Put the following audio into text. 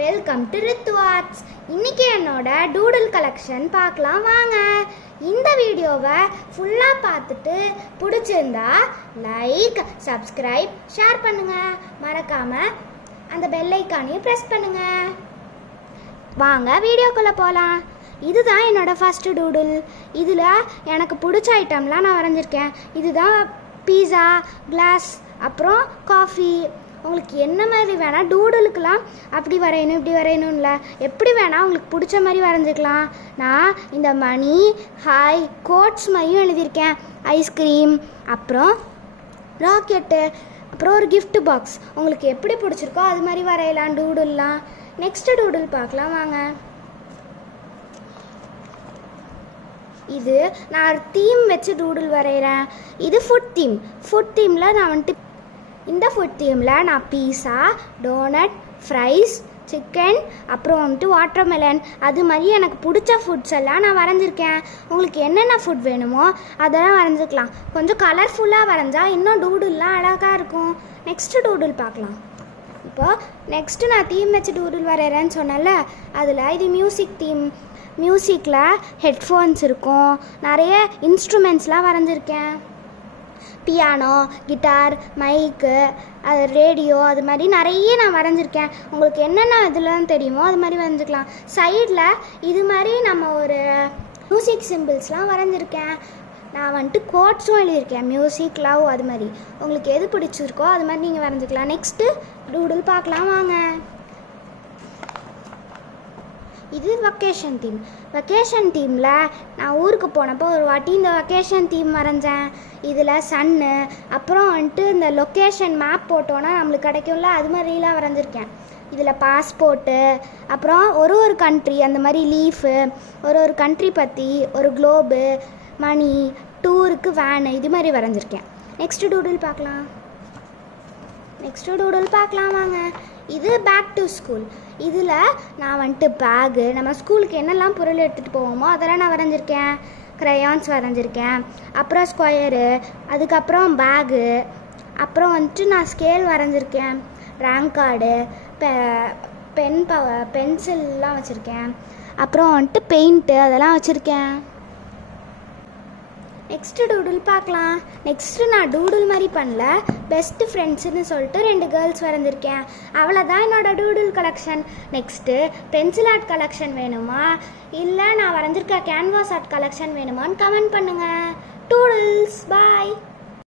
Welcome to Ritu arts. இன்னைக்கு என்னோட டூடில் collection பார்க்கலாம் வாங்க. இந்த வீடியோவை ஃபுல்லாக பார்த்துட்டு பிடிச்சிருந்தா லைக், சப்ஸ்கிரைப், ஷேர் பண்ணுங்க. மறக்காம அந்த பெல் ஐக்கானையும் ப்ரெஸ் பண்ணுங்க. வாங்க வீடியோக்குள்ளே போகலாம். இதுதான் என்னோட ஃபர்ஸ்ட் டூடில். இதில் எனக்கு பிடிச்ச ஐட்டம்லாம் நான் வரைஞ்சிருக்கேன். இதுதான் பீஸா, கிளாஸ், அப்புறம் காஃபி. உங்களுக்கு என்ன மாதிரி வேணால் டூடுலுக்கெலாம் அப்படி வரையணும் இப்படி வரையணும்ல, எப்படி வேணால் உங்களுக்கு பிடிச்ச மாதிரி வரைஞ்சிக்கலாம். நான் இந்த மணி, ஹாய், கோட்ஸ் மாதிரியும் எழுதியிருக்கேன். ஐஸ்கிரீம், அப்புறம் ராக்கெட்டு, அப்புறம் ஒரு கிஃப்ட் பாக்ஸ். உங்களுக்கு எப்படி பிடிச்சிருக்கோ அது மாதிரி வரையலாம் டூடுல்லாம். நெக்ஸ்ட் டூடுல் பார்க்கலாம் வாங்க. இது நான் தீம் வச்சு டூடுல் வரைகிறேன். இது ஃபுட் தீம். ஃபுட் தீமில் நான் வந்துட்டு இந்த ஃபுட் தீமில் நான் பீஸா, டோனட், ஃப்ரைஸ், சிக்கன், அப்புறம் வந்துட்டு வாட்டர்மெலன், அது மாதிரி எனக்கு பிடிச்ச ஃபுட்ஸ் எல்லாம் நான் வரைஞ்சிருக்கேன். உங்களுக்கு என்னென்ன ஃபுட் வேணுமோ அதெல்லாம் வரைஞ்சிக்கலாம். கொஞ்சம் கலர்ஃபுல்லாக வரைஞ்சா இன்னும் டூடுல்லாம் அழகாக இருக்கும். நெக்ஸ்ட்டு டூடுல் பார்க்கலாம். இப்போ நெக்ஸ்ட்டு நான் தீம் வச்சு டூடுல் வரைகிறேன்னு சொன்னேன்ல, அதில் இது மியூசிக் தீம். மியூசிக்கில் ஹெட்ஃபோன்ஸ் இருக்கும், நிறைய இன்ஸ்ட்ருமெண்ட்ஸ்லாம் வரைஞ்சிருக்கேன். பியானோ, கிட்டார், மைக்கு, அது ரேடியோ, அது மாதிரி நிறைய நான் வரைஞ்சிருக்கேன். உங்களுக்கு என்னென்ன இதெல்லாம் தெரியுமோ அது மாதிரி வரைஞ்சிக்கலாம். சைடில் இது மாதிரி நம்ம ஒரு மியூசிக் சிம்பிள்ஸ்லாம் வரைஞ்சிருக்கேன். நான் வந்துட்டு கோட்ஸும் எழுதியிருக்கேன், மியூசிக், லவ், அது மாதிரி. உங்களுக்கு எது பிடிச்சிருக்கோ அது மாதிரி நீங்கள் வரைஞ்சிக்கலாம். நெக்ஸ்ட்டு டூடுல் பார்க்கலாம் வாங்க. இது வெக்கேஷன் தீம். வெக்கேஷன் தீமில் நான் ஊருக்கு போனப்போ ஒரு வாட்டி இந்த வெக்கேஷன் தீம் வரைஞ்சேன். இதில் சன்னு, அப்புறம் வந்துட்டு இந்த லொக்கேஷன் மேப் போட்டோன்னா நம்மளுக்கு கிடைக்கும்ல, அது மாதிரிலாம் வரைஞ்சிருக்கேன். இதில் பாஸ்போர்ட்டு, அப்புறம் ஒரு கண்ட்ரி, அந்த மாதிரி லீஃபு, ஒரு கண்ட்ரி பற்றி, ஒரு குளோபு, மணி, டூருக்கு வேனு, இது மாதிரி வரைஞ்சிருக்கேன். நெக்ஸ்ட்டு டூடுல் பார்க்கலாம் வாங்க. இது பேக் டு ஸ்கூல். இதில் நான் வந்துட்டு பேகு, நம்ம ஸ்கூலுக்கு என்னெல்லாம் பொருள் எடுத்துகிட்டு போவோமோ அதெல்லாம் நான் வரைஞ்சிருக்கேன். க்ரையான்ஸ் வரைஞ்சிருக்கேன், அப்புறம் ஸ்கொயரு, அதுக்கப்புறம் பேகு, அப்புறம் வந்துட்டு நான் ஸ்கேல் வரைஞ்சிருக்கேன், ரேங்க் கார்டு, பென்சில்லாம் வச்சுருக்கேன், அப்புறம் வந்துட்டு பெயிண்ட்டு அதெல்லாம் வச்சுருக்கேன். நெக்ஸ்ட்டு டூடுல் பார்க்கலாம். நெக்ஸ்ட்டு நான் டூடுல் மாதிரி பண்ணல, பெஸ்ட் ஃப்ரெண்ட்ஸுன்னு சொல்லிட்டு 2 கேர்ள்ஸ் வரைஞ்சிருக்கேன். அவ்வளோதான் என்னோட doodle collection. Next pencil art collection வேணுமா, இல்லை நான் வரைஞ்சிருக்க கேன்வாஸ் ஆர்ட் கலெக்ஷன் வேணுமான்னு கமெண்ட் பண்ணுங்கள். டூடுல்ஸ் பாய்.